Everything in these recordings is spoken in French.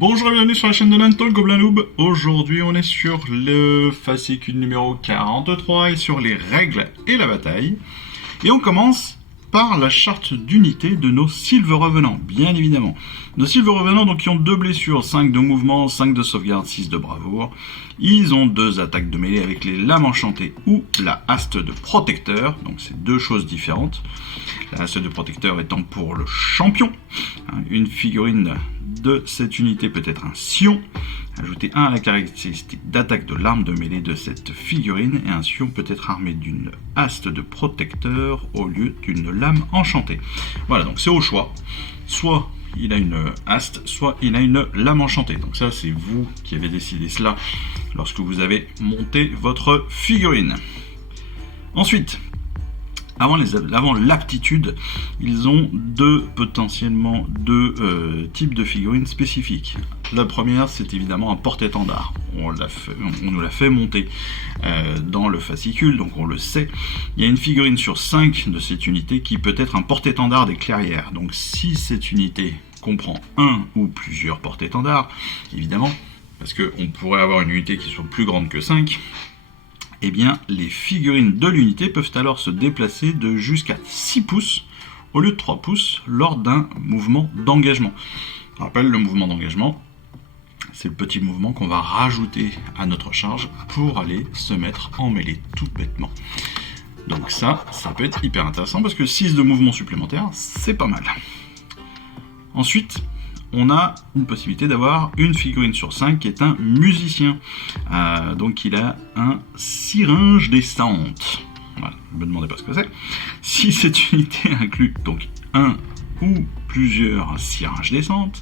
Bonjour et bienvenue sur la chaîne de Nanto, Gobelin Noob. Aujourd'hui on est sur le fascicule numéro 43 et sur les règles et la bataille. Et on commence par la charte d'unité de nos Sylves revenants, bien évidemment. Nos Sylves revenants donc, qui ont 2 blessures, 5 de mouvement, 5 de sauvegarde, 6 de bravoure. Ils ont 2 attaques de mêlée avec les lames enchantées ou la haste de protecteur, donc c'est 2 choses différentes. La haste de protecteur étant pour le champion. Une figurine de cette unité peut être un scion. Ajoutez 1 à la caractéristique d'attaque de l'arme de mêlée de cette figurine, et un scion peut être armé d'une haste de protecteur au lieu d'une lame enchantée. Voilà, donc c'est au choix. Soit il a une haste, soit il a une lame enchantée. Donc ça, c'est vous qui avez décidé cela lorsque vous avez monté votre figurine. Ensuite, avant l'aptitude, ils ont potentiellement deux types de figurines spécifiques. La première, c'est évidemment un porte-étendard. On nous l'a fait monter dans le fascicule, donc on le sait. Il y a une figurine sur 5 de cette unité qui peut être un porte-étendard des clairières. Donc si cette unité comprend un ou plusieurs porte-étendards, évidemment, parce qu'on pourrait avoir une unité qui soit plus grande que 5, eh bien, les figurines de l'unité peuvent alors se déplacer de jusqu'à 6 pouces au lieu de 3 pouces lors d'un mouvement d'engagement. Je rappelle, le mouvement d'engagement, c'est le petit mouvement qu'on va rajouter à notre charge pour aller se mettre en mêlée, tout bêtement. Donc ça peut être hyper intéressant parce que 6 de mouvement supplémentaire, c'est pas mal. Ensuite, on a une possibilité d'avoir une figurine sur 5 qui est un musicien. Donc il a un syringe descente. Voilà, ne me demandez pas ce que c'est. Si cette unité inclut donc un ou plusieurs syringes descentes,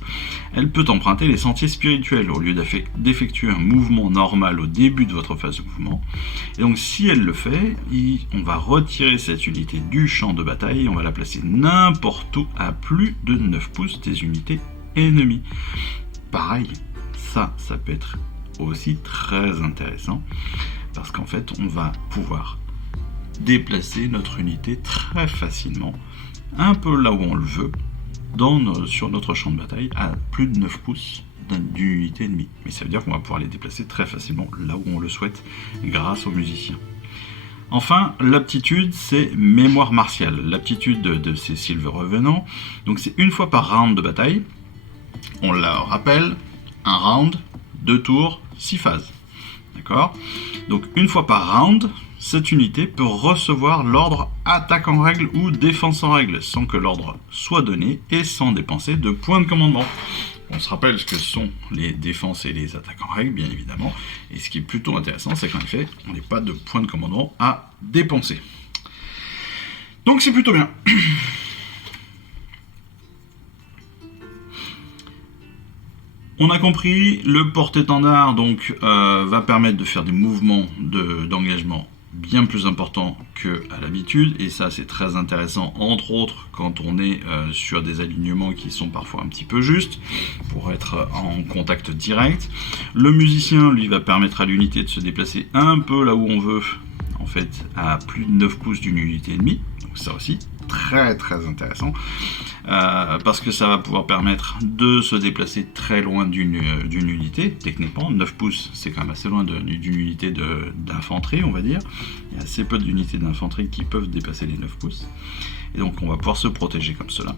elle peut emprunter les sentiers spirituels au lieu d'effectuer un mouvement normal au début de votre phase de mouvement. Et donc si elle le fait, on va retirer cette unité du champ de bataille et on va la placer n'importe où à plus de 9 pouces des unités ennemis. Pareil, ça peut être aussi très intéressant parce qu'en fait on va pouvoir déplacer notre unité très facilement un peu là où on le veut sur notre champ de bataille à plus de 9 pouces d'une unité ennemie. Mais ça veut dire qu'on va pouvoir les déplacer très facilement là où on le souhaite grâce aux musiciens. Enfin, l'aptitude, c'est mémoire martiale. L'aptitude de ces Sylves revenants, donc c'est une fois par round de bataille. On la rappelle, un round, 2 tours, 6 phases. D'accord ? Donc une fois par round, cette unité peut recevoir l'ordre attaque en règle ou défense en règle, sans que l'ordre soit donné et sans dépenser de points de commandement. On se rappelle ce que sont les défenses et les attaques en règle, bien évidemment. Et ce qui est plutôt intéressant, c'est qu'en effet, on n'a pas de points de commandement à dépenser. Donc c'est plutôt bien. On a compris, le porte-étendard donc va permettre de faire des mouvements d'engagement bien plus importants qu'à l'habitude, et ça c'est très intéressant, entre autres quand on est sur des alignements qui sont parfois un petit peu justes, pour être en contact direct. Le musicien, lui, va permettre à l'unité de se déplacer un peu là où on veut, en fait à plus de 9 pouces d'une unité ennemie, donc ça aussi, très très intéressant. Parce que ça va pouvoir permettre de se déplacer très loin d'une unité, techniquement. 9 pouces, c'est quand même assez loin d'une unité d'infanterie, on va dire. Il y a assez peu d'unités d'infanterie qui peuvent dépasser les 9 pouces. Et donc on va pouvoir se protéger comme cela.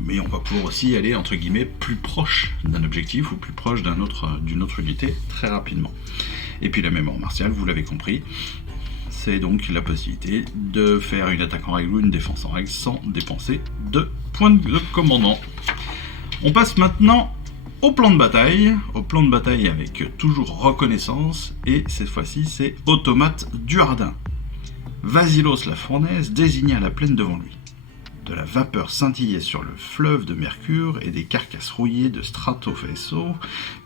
Mais on va pouvoir aussi aller, entre guillemets, plus proche d'un objectif ou plus proche d'une autre unité très rapidement. Et puis la mémoire martiale, vous l'avez compris, c'est donc la possibilité de faire une attaque en règle ou une défense en règle sans dépenser de points de commandement. On passe maintenant au plan de bataille. Au plan de bataille avec toujours reconnaissance, et cette fois-ci c'est Automate Duardin. Vasilos la fournaise désigna la plaine devant lui. De la vapeur scintillait sur le fleuve de Mercure et des carcasses rouillées de stratovaisseaux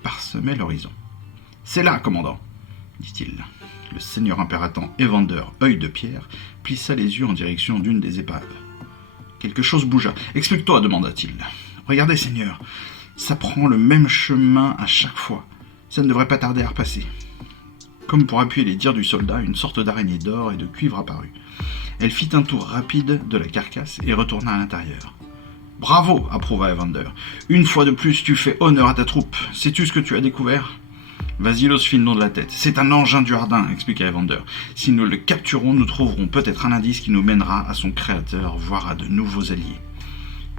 parsemaient l'horizon. « C'est là, commandant !» dit-il. Le seigneur impératant Evander, œil de pierre, plissa les yeux en direction d'une des épaves. Quelque chose bougea. « Explique-toi, demanda-t-il. Regardez, seigneur, ça prend le même chemin à chaque fois. Ça ne devrait pas tarder à repasser. » Comme pour appuyer les dires du soldat, une sorte d'araignée d'or et de cuivre apparut. Elle fit un tour rapide de la carcasse et retourna à l'intérieur. Bravo, approuva Evander. Une fois de plus, tu fais honneur à ta troupe. Sais-tu ce que tu as découvert? Vasilos fit le nom de la tête. C'est un engin du Ardin, expliqua Evander. Si nous le capturons, nous trouverons peut-être un indice qui nous mènera à son créateur, voire à de nouveaux alliés.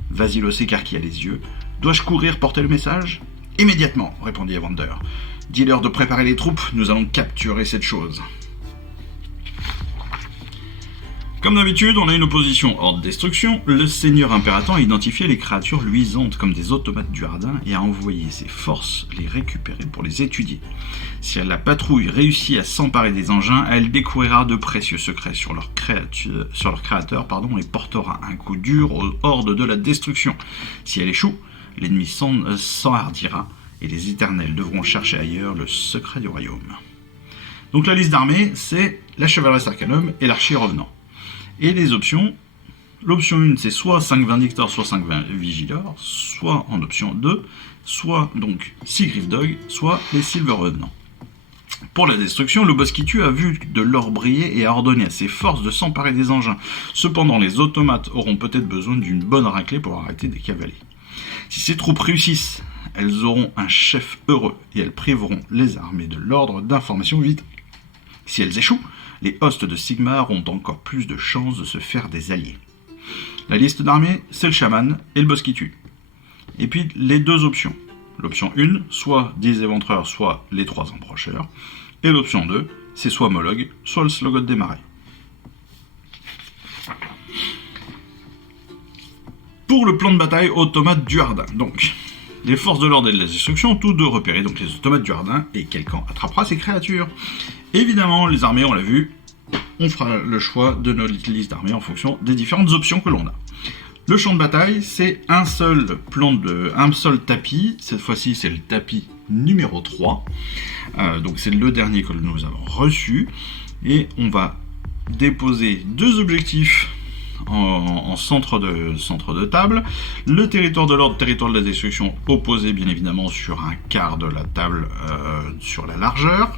Vasilos écarquilla les yeux. Dois-je courir porter le message? Immédiatement, répondit Evander. Dis-leur de préparer les troupes, nous allons capturer cette chose. Comme d'habitude, on a une opposition ordre-destruction. Le seigneur impératant a identifié les créatures luisantes comme des automates du Ardin et a envoyé ses forces les récupérer pour les étudier. Si la patrouille réussit à s'emparer des engins, elle découvrira de précieux secrets sur leur créateur et portera un coup dur aux hordes de la destruction. Si elle échoue, l'ennemi s'enhardira et les éternels devront chercher ailleurs le secret du royaume. Donc la liste d'armées, c'est la chevalerie arcanum et l'archer revenant. Et les options, l'option 1 c'est soit 5 Vindictors, soit 5 Vigilors, soit en option 2, soit donc 6 Griffdog, soit les Silver Revenants. Pour la destruction, le boss qui tue a vu de l'or briller et a ordonné à ses forces de s'emparer des engins. Cependant, les automates auront peut-être besoin d'une bonne raclée pour arrêter des cavaliers. Si ces troupes réussissent, elles auront un chef heureux et elles priveront les armées de l'ordre d'informations vitales. Si elles échouent, les hostes de Sigmar ont encore plus de chances de se faire des alliés. La liste d'armées, c'est le chaman et le boss qui tue. Et puis les deux options. L'option 1, soit 10 éventreurs, soit les 3 embrocheurs. Et l'option 2, c'est soit Mologue, soit le Slogot des Marais. Pour le plan de bataille automate du Ardin, donc, les forces de l'ordre et de la destruction ont tous deux repéré donc les automates du Ardin et quel camp attrapera ces créatures. Évidemment, les armées, on l'a vu, on fera le choix de notre liste d'armées en fonction des différentes options que l'on a. Le champ de bataille, c'est un seul tapis, cette fois-ci c'est le tapis numéro 3, donc c'est le dernier que nous avons reçu, et on va déposer 2 objectifs en centre de table, le territoire de l'ordre, territoire de la destruction, opposé bien évidemment sur un quart de la table sur la largeur.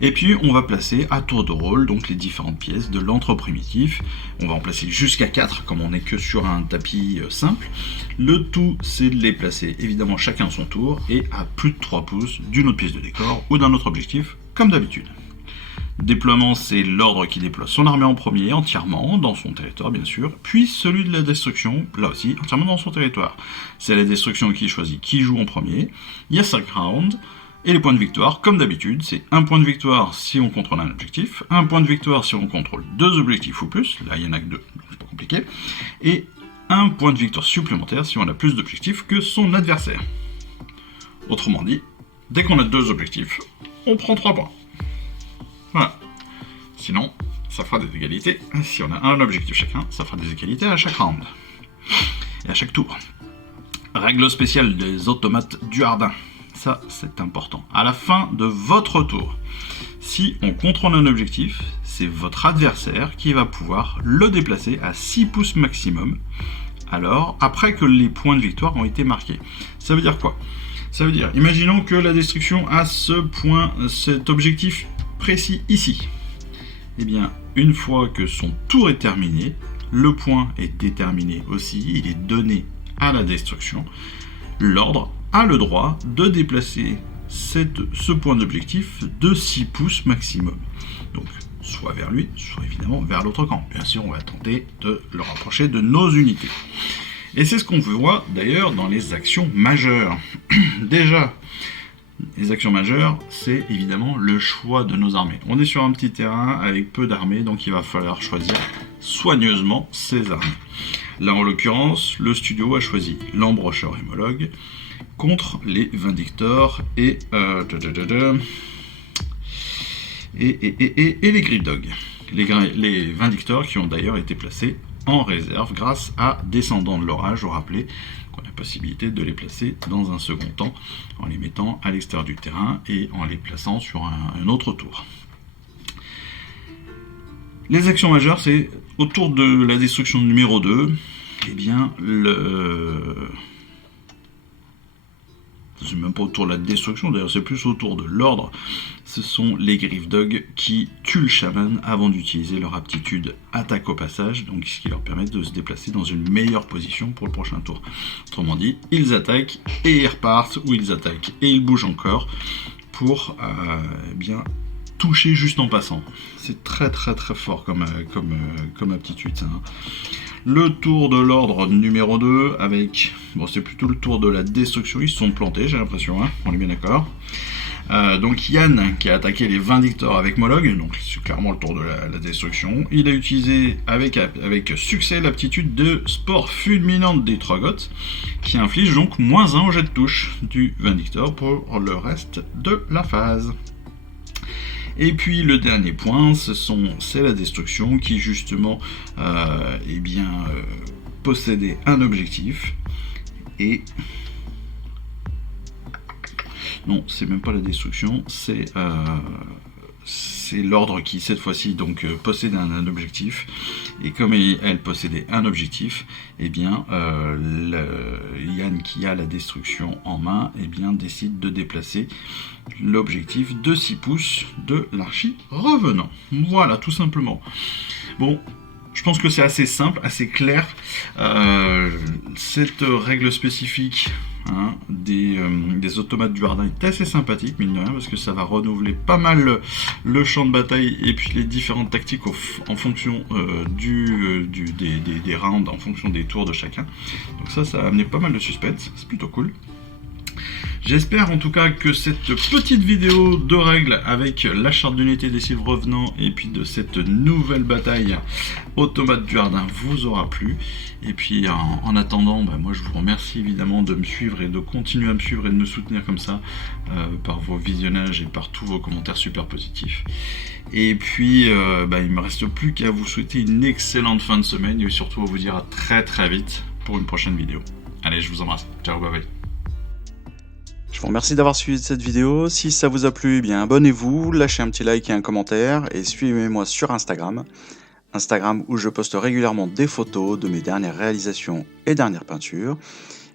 Et puis on va placer à tour de rôle donc les différentes pièces de l'antre primitif. On va en placer jusqu'à 4, comme on n'est que sur un tapis simple. Le tout, c'est de les placer évidemment chacun à son tour et à plus de 3 pouces d'une autre pièce de décor ou d'un autre objectif, comme d'habitude. Déploiement, c'est l'ordre qui déploie son armée en premier, entièrement, dans son territoire bien sûr, puis celui de la destruction, là aussi, entièrement dans son territoire. C'est la destruction qui choisit qui joue en premier, il y a 5 rounds, et les points de victoire, comme d'habitude, c'est un point de victoire si on contrôle un objectif, un point de victoire si on contrôle 2 objectifs ou plus, là il y en a que 2, donc c'est pas compliqué, et un point de victoire supplémentaire si on a plus d'objectifs que son adversaire. Autrement dit, dès qu'on a 2 objectifs, on prend 3 points. Voilà. Sinon, ça fera des égalités. Si on a un objectif chacun, ça fera des égalités à chaque round. Et à chaque tour. Règle spéciale des automates du Ardin. Ça, c'est important. À la fin de votre tour, si on contrôle un objectif, c'est votre adversaire qui va pouvoir le déplacer à 6 pouces maximum. Alors, après que les points de victoire ont été marqués. Ça veut dire quoi? Ça veut dire, imaginons que la destruction a cet objectif précis ici. Eh bien, une fois que son tour est terminé, le point est déterminé aussi, il est donné à la destruction. L'ordre a le droit de déplacer ce point d'objectif de 6 pouces maximum. Donc, soit vers lui, soit évidemment vers l'autre camp. Bien sûr, on va tenter de le rapprocher de nos unités. Et c'est ce qu'on voit d'ailleurs dans les actions majeures. Déjà, les actions majeures, c'est évidemment le choix de nos armées. On est sur un petit terrain avec peu d'armées, donc il va falloir choisir soigneusement ses armées. Là, en l'occurrence, le studio a choisi l'embrocheur hémologue contre les Vindictors et les Griffdog. Les Vindictors qui ont d'ailleurs été placés en réserve grâce à Descendants de l'Orage, vous rappelez qu'on a la possibilité de les placer dans un second temps en les mettant à l'extérieur du terrain et en les plaçant sur un autre tour. Les actions majeures, c'est autour de la destruction numéro 2, eh bien c'est même pas autour de la destruction, d'ailleurs c'est plus autour de l'ordre, ce sont les Griffdog qui tuent le chaman avant d'utiliser leur aptitude attaque au passage, donc ce qui leur permet de se déplacer dans une meilleure position pour le prochain tour. Autrement dit, ils attaquent et ils repartent, ou ils attaquent et ils bougent encore pour bien toucher juste en passant. C'est très très très fort comme aptitude ça, hein. Le tour de l'ordre numéro 2 avec... Bon, c'est plutôt le tour de la destruction. Ils se sont plantés, j'ai l'impression, hein, on est bien d'accord. Donc Yann qui a attaqué les Vindictors avec Moloch, donc c'est clairement le tour de la destruction. Il a utilisé avec succès l'aptitude de sport fulminante des Trogoths, qui inflige donc -1 au jet de touche du Vindictor pour le reste de la phase. Et puis le dernier point, c'est la destruction qui justement possédait un objectif. Et non, c'est même pas la destruction, c'est l'ordre qui cette fois-ci donc possède un objectif. Et comme elle possédait un objectif, eh bien Yann qui a la destruction en main, eh bien décide de déplacer l'objectif de 6 pouces de l'archi revenant. Voilà, tout simplement. Bon, je pense que c'est assez simple, assez clair. Cette règle spécifique, hein, des automates du Hardin est assez sympathique, mine de rien, parce que ça va renouveler pas mal le champ de bataille et puis les différentes tactiques en fonction des rounds, en fonction des tours de chacun. Donc ça a amené pas mal de suspense, c'est plutôt cool. J'espère en tout cas que cette petite vidéo de règles avec la charte d'unité des Sylves revenants et puis de cette nouvelle bataille automate du Hardin vous aura plu. Et puis en attendant, moi je vous remercie évidemment de me suivre et de continuer à me suivre et de me soutenir comme ça par vos visionnages et par tous vos commentaires super positifs. Et puis il me reste plus qu'à vous souhaiter une excellente fin de semaine et surtout à vous dire à très très vite pour une prochaine vidéo. Allez, je vous embrasse. Ciao, bye bye. Je vous remercie d'avoir suivi cette vidéo. Si ça vous a plu, eh bien abonnez-vous, lâchez un petit like et un commentaire et suivez-moi sur Instagram où je poste régulièrement des photos de mes dernières réalisations et dernières peintures.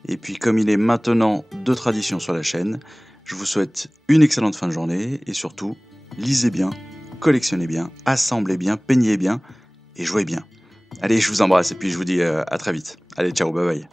Et puis comme il est maintenant de tradition sur la chaîne, je vous souhaite une excellente fin de journée et surtout, lisez bien, collectionnez bien, assemblez bien, peignez bien et jouez bien. Allez, je vous embrasse et puis je vous dis à très vite. Allez, ciao, bye bye.